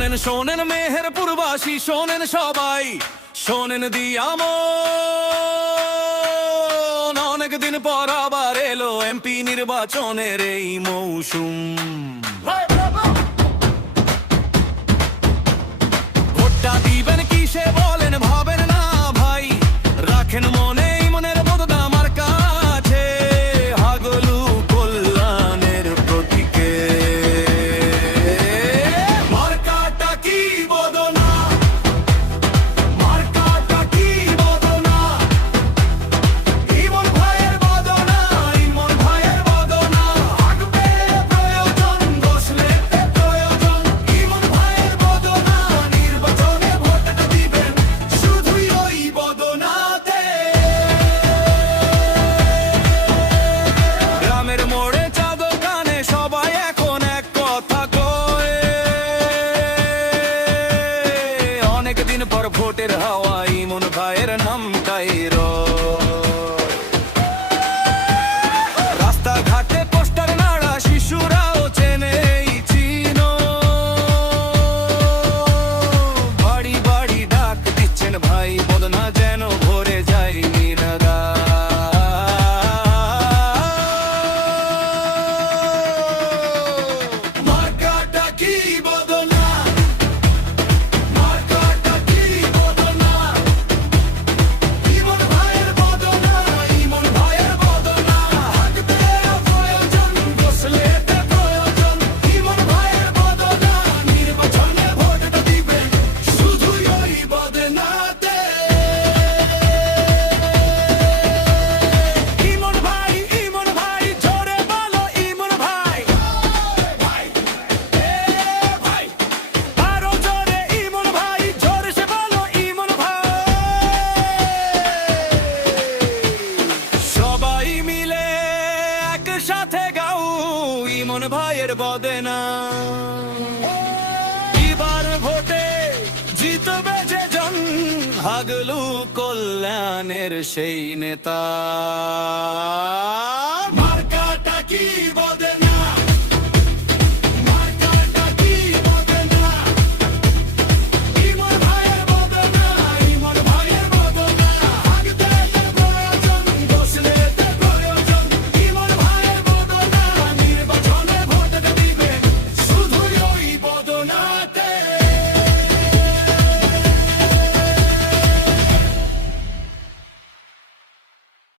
শোনেন শোনেন মেহেরপুরবাসী, শোনেন সবাই, শোনেন দিয়ামন, অনেকদিন পর আবার এলো এমপি নির্বাচনের এই মৌসুম। ভোটটা দিবেন কিসে বলেন, ভাবেন না ভাই, রাখেন মনে মনের বদনা আমার কাছে, হাগলু কল্যাণের প্রতীকে। মার্কাটা কি বদনা, মার্কাটা কি বদনা, ইমন ভাইয়ের বদনা, ইমন ভাইয়ের বদনা, হাঁটবে প্রয়োজন, বসলেতে প্রয়োজন, ইমন ভাইয়ের বদনা, নির্বাচনে ভোটটা দিবেন শুধুই ওই বদনাতে। গ্রামের মোড়ে চা দোকানে সবাই এখন এক কথা কয়, অনেকদিন পর ভোটের হাওয়া ইমন ভাইয়ের নামটাই রয়। রাস্তাঘাটে পোস্টার নাড়া শিশুরাও চেনে এই চিহ্ন, বাড়ি বাড়ি ডাক দিচ্ছেন ভাই, বদনা যেন ভরে যায় নিনাদা। মার্কাটা কি বদনা, মার্কাটা কি বদনা, ইমন ভাইয়ের বদনা, ইমন ভাইয়ের বদনা, হাঁটবে প্রয়োজন, বসলেতে প্রয়োজন, ইমন ভাইয়ের বদনা, নির্বাচনে ভোটটা দিবেন শুধুই ওই বদনাতে। ইমন ভাই, ইমন ভাই, জোরে বলো ইমন ভাই, ভাই ভাই, আরো জোরে ইমন ভাই, জোরে সে বলো ইমন ভাই। সবাই মিলে একসাথে গাও ইমন ভাইয়ের বদনা, এবার ভোটে জিতবে যে জন, হাগলু কল্যাণের সেই নেতা।